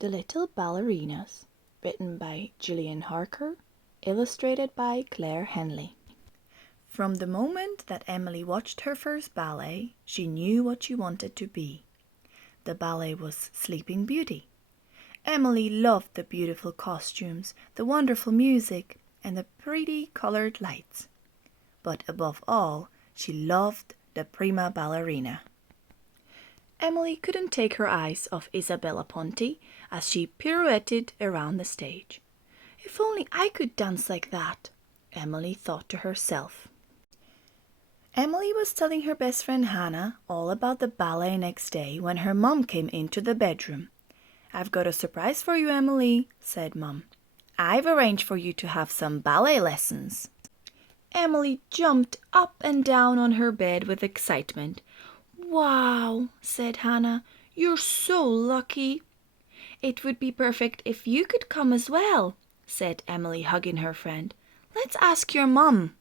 The Little Ballerinas, written by Gillian Harker, illustrated by Claire Henley. From the moment that Emily watched her first ballet, she knew what she wanted to be. The ballet was Sleeping Beauty. Emily loved the beautiful costumes, the wonderful music, and the pretty colored lights. But above all, she loved the prima ballerina. Emily couldn't take her eyes off Isabella Ponti as she pirouetted around the stage. If only I could dance like that, Emily thought to herself. Emily was telling her best friend Hannah all about the ballet next day when her mom came into the bedroom. "I've got a surprise for you, Emily," said Mom. "I've arranged for you to have some ballet lessons." Emily jumped up and down on her bed with excitement. "Wow," said Hannah, "you're so lucky." "It would be perfect if you could come as well," said Emily, hugging her friend. "Let's ask your mum."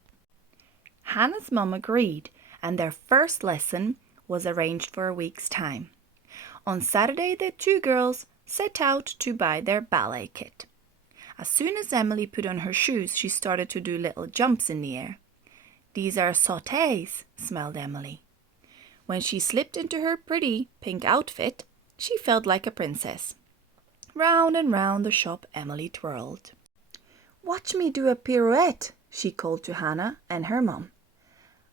Hannah's mum agreed, and their first lesson was arranged for a week's time. On Saturday, the two girls set out to buy their ballet kit. As soon as Emily put on her shoes, she started to do little jumps in the air. "These are sautés," smiled Emily. When she slipped into her pretty pink outfit, she felt like a princess. Round and round the shop Emily twirled. "Watch me do a pirouette," she called to Hannah and her mom.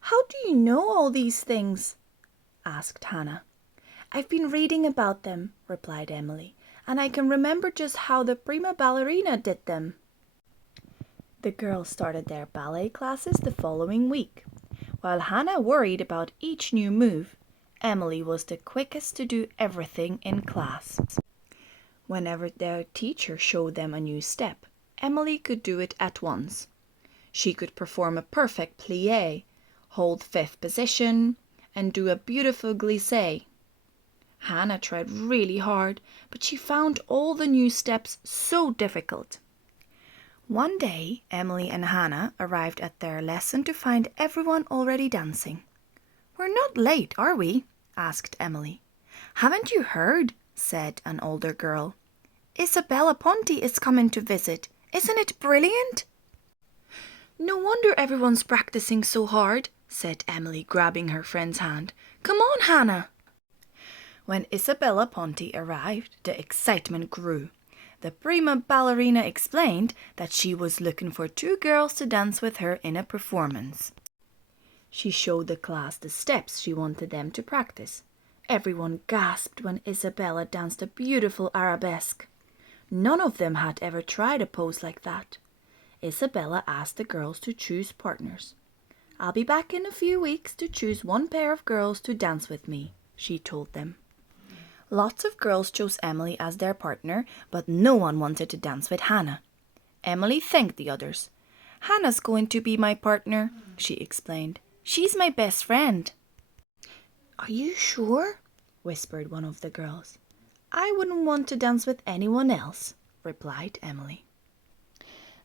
"How do you know all these things?" asked Hannah. "I've been reading about them," replied Emily, "and I can remember just how the prima ballerina did them." The girls started their ballet classes the following week. While Hannah worried about each new move, Emily was the quickest to do everything in class. Whenever their teacher showed them a new step, Emily could do it at once. She could perform a perfect plie, hold fifth position, and do a beautiful glissé. Hannah tried really hard, but she found all the new steps so difficult. One day, Emily and Hannah arrived at their lesson to find everyone already dancing. "We're not late, are we?" asked Emily. "Haven't you heard?" said an older girl. "Isabella Ponti is coming to visit. Isn't it brilliant?" "No wonder everyone's practicing so hard," said Emily, grabbing her friend's hand. "Come on, Hannah." When Isabella Ponti arrived, the excitement grew. The prima ballerina explained that she was looking for two girls to dance with her in a performance. She showed the class the steps she wanted them to practice. Everyone gasped when Isabella danced a beautiful arabesque. None of them had ever tried a pose like that. Isabella asked the girls to choose partners. "I'll be back in a few weeks to choose one pair of girls to dance with me," she told them. Lots of girls chose Emily as their partner, but no one wanted to dance with Hannah. Emily thanked the others. "Hannah's going to be my partner," she explained. "She's my best friend." "Are you sure?" whispered one of the girls. "I wouldn't want to dance with anyone else," replied Emily.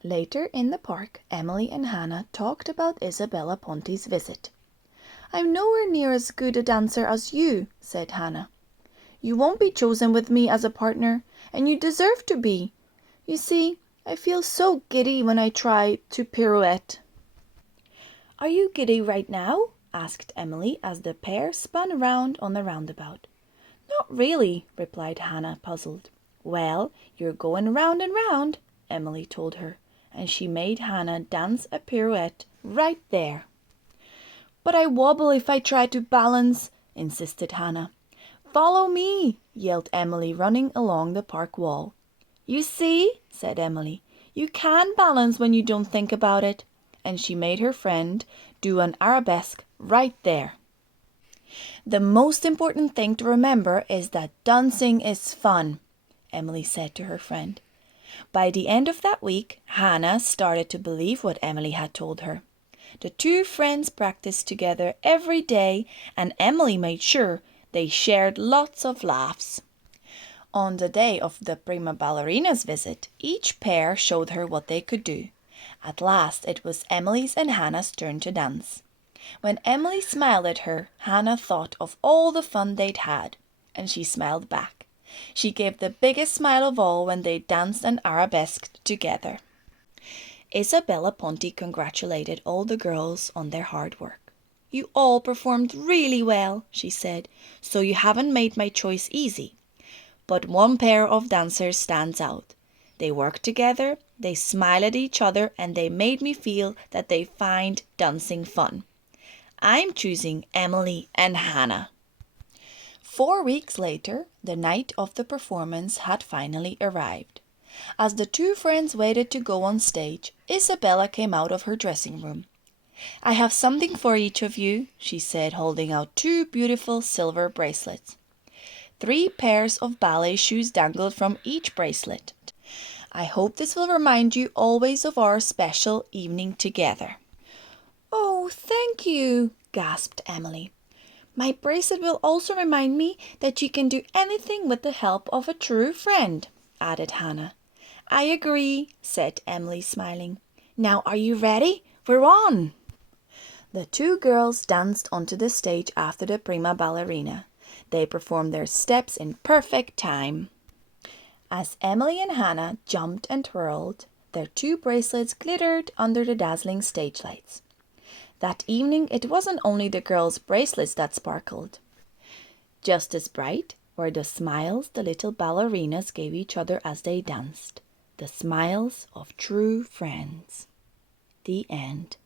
Later in the park, Emily and Hannah talked about Isabella Ponti's visit. "I'm nowhere near as good a dancer as you," said Hannah. "You won't be chosen with me as a partner, and you deserve to be. You see, I feel so giddy when I try to pirouette." "Are you giddy right now?" asked Emily as the pair spun around on the roundabout. "Not really," replied Hannah, puzzled. "Well, you're going round and round," Emily told her, and she made Hannah dance a pirouette right there. "But I wobble if I try to balance," insisted Hannah. "Follow me," yelled Emily, running along the park wall. "You see," said Emily, "you can balance when you don't think about it." And she made her friend do an arabesque right there. "The most important thing to remember is that dancing is fun," Emily said to her friend. By the end of that week, Hannah started to believe what Emily had told her. The two friends practiced together every day, and Emily made sure they shared lots of laughs. On the day of the prima ballerina's visit, each pair showed her what they could do. At last it was Emily's and Hannah's turn to dance. When Emily smiled at her, Hannah thought of all the fun they'd had, and she smiled back. She gave the biggest smile of all when they danced and arabesqued together. Isabella Ponte congratulated all the girls on their hard work. "You all performed really well," she said, "so you haven't made my choice easy. But one pair of dancers stands out. They work together, they smile at each other, and they made me feel that they find dancing fun. I'm choosing Emily and Hannah." 4 weeks later, the night of the performance had finally arrived. As the two friends waited to go on stage, Isabella came out of her dressing room. "I have something for each of you," she said, holding out 2 beautiful silver bracelets. 3 pairs of ballet shoes dangled from each bracelet. "I hope this will remind you always of our special evening together." "Oh, thank you," gasped Emily. "My bracelet will also remind me that you can do anything with the help of a true friend," added Hannah. "I agree," said Emily, smiling. "Now are you ready? We're on!" The 2 girls danced onto the stage after the prima ballerina. They performed their steps in perfect time. As Emily and Hannah jumped and twirled, their 2 bracelets glittered under the dazzling stage lights. That evening it wasn't only the girls' bracelets that sparkled. Just as bright were the smiles the little ballerinas gave each other as they danced. The smiles of true friends. The end.